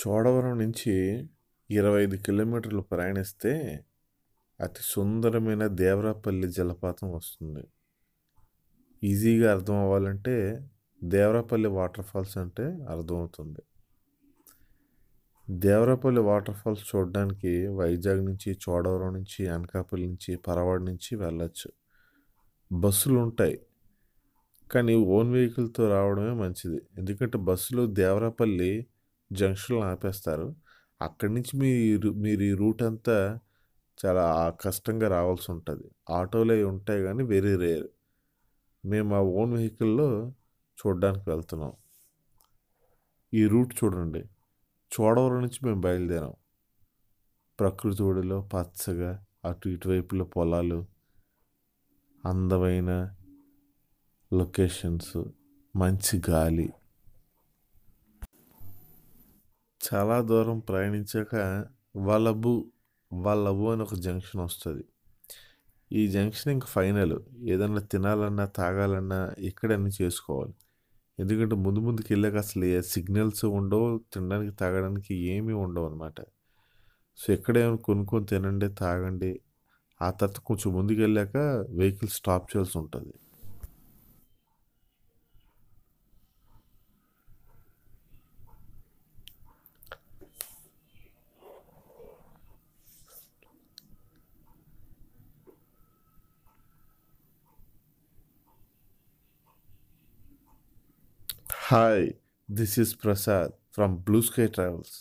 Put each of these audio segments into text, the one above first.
చోడవరం నుంచి 25 కిలోమీటర్లు ప్రయాణిస్తే అతి సుందరమైన దేవరాపల్లి జలపాతం వస్తుంది. ఈజీగా అర్థం అవ్వాలంటే దేవరాపల్లి వాటర్ ఫాల్స్ అంటే అర్థమవుతుంది. దేవరాపల్లి వాటర్ ఫాల్స్ చూడడానికి వైజాగ్ నుంచి, చోడవరం నుంచి, అనకాపల్లి నుంచి, పరవాడ నుంచి వెళ్ళచ్చు. బస్సులు ఉంటాయి, కానీ ఓన్ వెహికల్తో రావడమే మంచిది. ఎందుకంటే బస్సులు దేవరాపల్లి జంక్షన్లో ఆపేస్తారు. అక్కడి నుంచి మీరు ఈ రూట్ అంతా చాలా కష్టంగా రావాల్సి ఉంటుంది. ఆటోలు ఉంటాయి కానీ వెరీ రేర్. మేము ఆ ఓన్ వెహికల్లో చూడడానికి వెళ్తున్నాం. ఈ రూట్ చూడండి. చోడవరం నుంచి మేము బయలుదేరాం. ప్రకృతి ఒడిలో పచ్చగా అటు ఇటువైపులో పొలాలు, అందమైన లొకేషన్స్, మంచి గాలి. చాలా దూరం ప్రయాణించాక వల్లభు అని ఒక జంక్షన్ వస్తుంది. ఈ జంక్షన్ ఇంక ఫైనల్. ఏదన్నా తినాలన్నా తాగాలన్నా ఇక్కడన్నీ చేసుకోవాలి. ఎందుకంటే ముందుకు వెళ్ళాక అసలు ఏ సిగ్నల్స్ ఉండవు, తినడానికి తాగడానికి ఏమీ ఉండవు అనమాట. సో ఎక్కడేమైనా కొనుక్కొని తినండి, తాగండి. ఆ తర్వాత కొంచెం ముందుకు వెళ్ళాక వెహికల్ స్టాప్ చేయాల్సి ఉంటుంది. Hi, this is Prasad from Blue Sky Travels.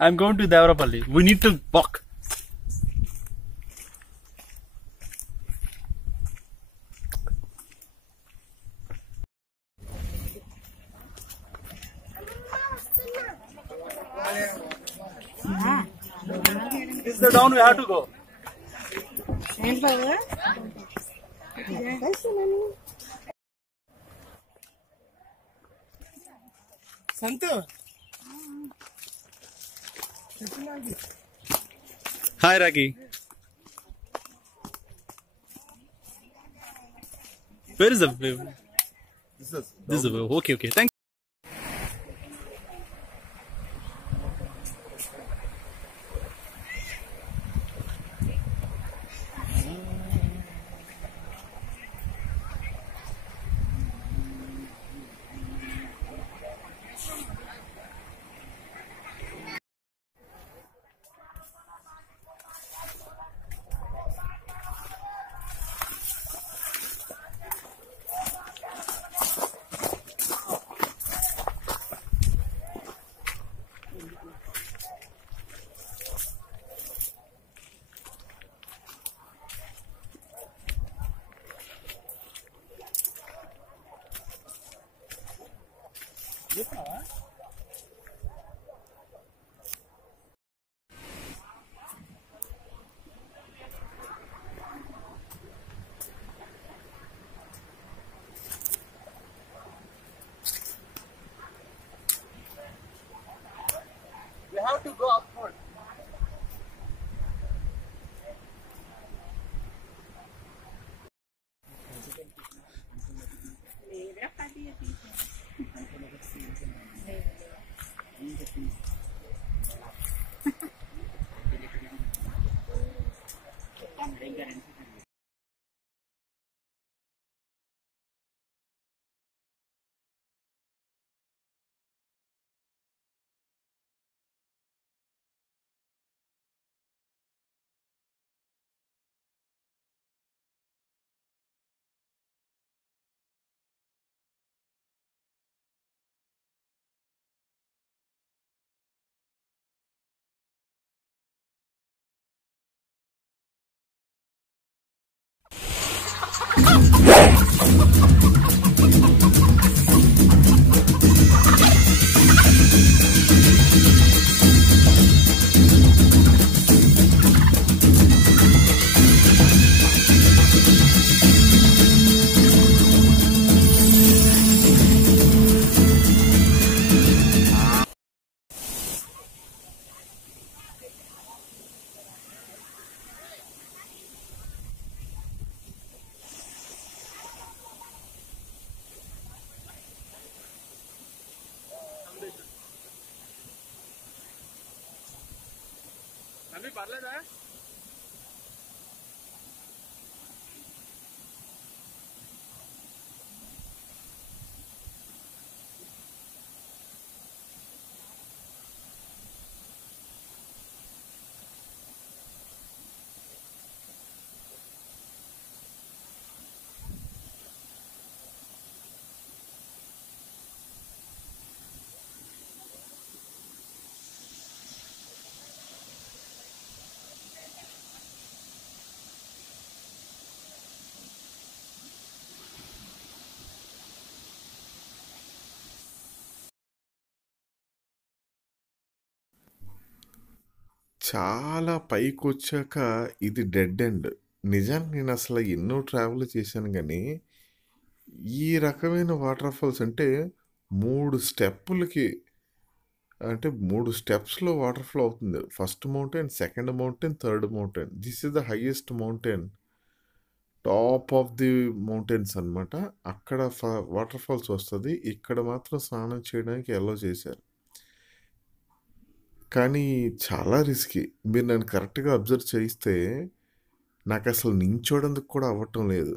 I'm going to Devarapalli. We need to walk. This is the down we have to go. Santu. Hi, Raki. Where is the wave? This is the wave. Okay. Thank you. We have to go upward. చాలా పైకొచ్చాక ఇది dead end. నిజానికి నేను అసలు ఎన్నో travel చేశాను గానీ, ఈ రకమైన వాటర్ ఫాల్స్ అంటే 3 స్టెప్పులకి అంటే 3 స్టెప్స్‌లో వాటర్ ఫ్లో అవుతుంది. First mountain, second mountain, third mountain. This is the highest mountain. Top of the mountains అన్నమాట. అక్కడ వాటర్ ఫాల్స్ వస్తది. ఇక్కడ మాత్రం స్నానం చేయడానికి అలౌ చేశారు. కానీ చాలా రిస్కీ. మీరు నన్ను కరెక్ట్‌గా అబ్జర్వ్ చేయిస్తే నాకసలు నించోడానికి కూడా అవ్వటం లేదు.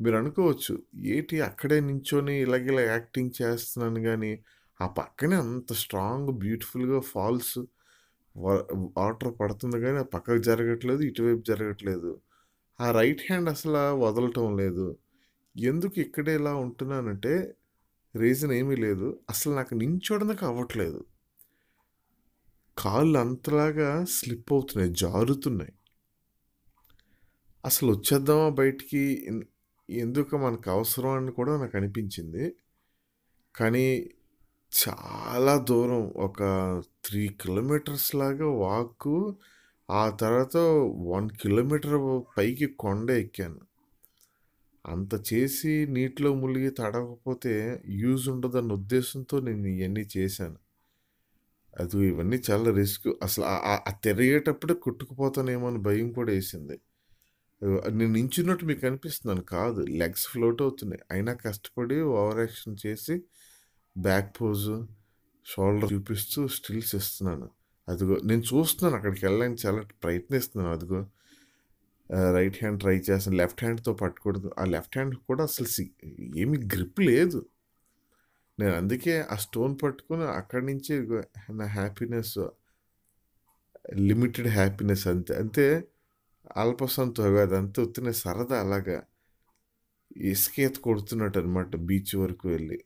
మీరు అనుకోవచ్చు, ఏటి అక్కడే నించొని ఇలాగిలా యాక్టింగ్ చేస్తున్నాను గానీ, ఆ పక్కనే అంత స్ట్రాంగ్ బ్యూటిఫుల్‌గా ఫాల్స్ వ వాటర్ పడుతుంది గానీ, ఆ పక్కకు జరగట్లేదు, ఇటువైపు జరగట్లేదు. ఆ రైట్ హ్యాండ్ అసలా వదలటం లేదు. ఎందుకు ఇక్కడే ఇలా ఉంటున్నానంటే, రీజన్ ఏమీ లేదు. అసలు నాకు నించోడానికి అవ్వట్లేదు. కాళ్ళు అంతలాగా స్లిప్ అవుతున్నాయి, జారుతున్నాయి. అసలు వచ్చేద్దామా బయటికి, ఎందుకు మనకు అవసరం అని కూడా నాకు అనిపించింది. కానీ చాలా దూరం ఒక 3 కిలోమీటర్స్ లాగా వాకు, ఆ తర్వాత 1 కిలోమీటర్ పైకి కొండ ఎక్కాను. అంత చేసి నీటిలో మునిగి తడవకపోతే యూజ్ ఉండదన్న ఉద్దేశంతో నేను ఇవన్నీ చేశాను. ఇవన్నీ చాలా రిస్క్. అసలు తిరిగేటప్పుడే కొట్టుకుపోతానేమో అని భయం కూడా వేసింది. నేను నించున్నట్టు మీకు అనిపిస్తున్నాను కాదు, లెగ్స్ ఫ్లోట్ అవుతున్నాయి. అయినా కష్టపడి ఓవర్ యాక్షన్ చేసి బ్యాక్ పోజు, షోల్డర్ చూపిస్తూ స్టిల్స్ ఇస్తున్నాను. అదిగో నేను చూస్తున్నాను, అక్కడికి వెళ్ళడానికి చాలా ప్రయత్నిస్తున్నాను. అదిగో రైట్ హ్యాండ్ ట్రై చేస్తాను, లెఫ్ట్ హ్యాండ్తో పట్టకూడదు. ఆ లెఫ్ట్ హ్యాండ్ కూడా అసలు ఏమీ గ్రిప్ లేదు. నేను అందుకే ఆ స్టోన్ పట్టుకుని అక్కడి నుంచి నా హ్యాపీనెస్, లిమిటెడ్ హ్యాపీనెస్ అంతే అల్పసంతో అదంతా ఉత్తిన సరదా. అలాగా ఇసుకేత కొడుతున్నట్టు అనమాట. బీచ్ వరకు వెళ్ళి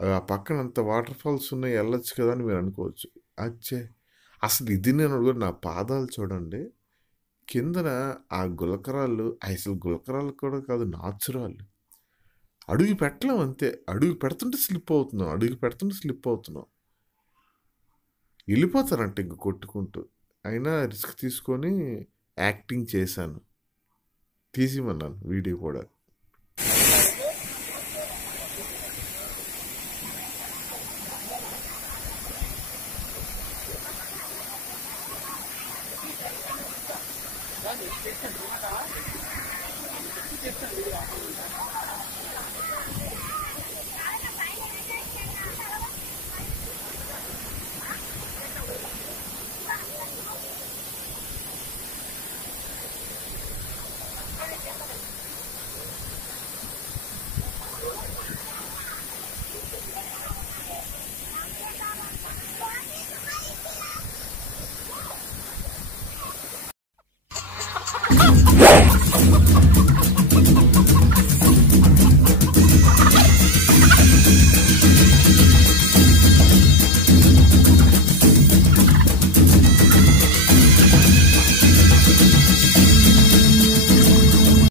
ఆ పక్కన అంత వాటర్ ఫాల్స్ ఉన్నాయి, వెళ్ళొచ్చు కదా అని మీరు అనుకోవచ్చు. అసలు ఇది నేను అడుగు, నా పాదాలు చూడండి కిందన ఆ గులకరాళ్ళు, అసలు గులకరాళ్ళు కూడా కాదు, నాచురాళ్ళు. అడుగు పెట్టలేం అంతే. అడుగు పెడుతుంటే స్లిప్ అవుతున్నాం. వెళ్ళిపోతారంట ఇంక కొట్టుకుంటూ. అయినా రిస్క్ తీసుకొని యాక్టింగ్ చేశాను. తీసిమన్నాను వీడియో కూడా.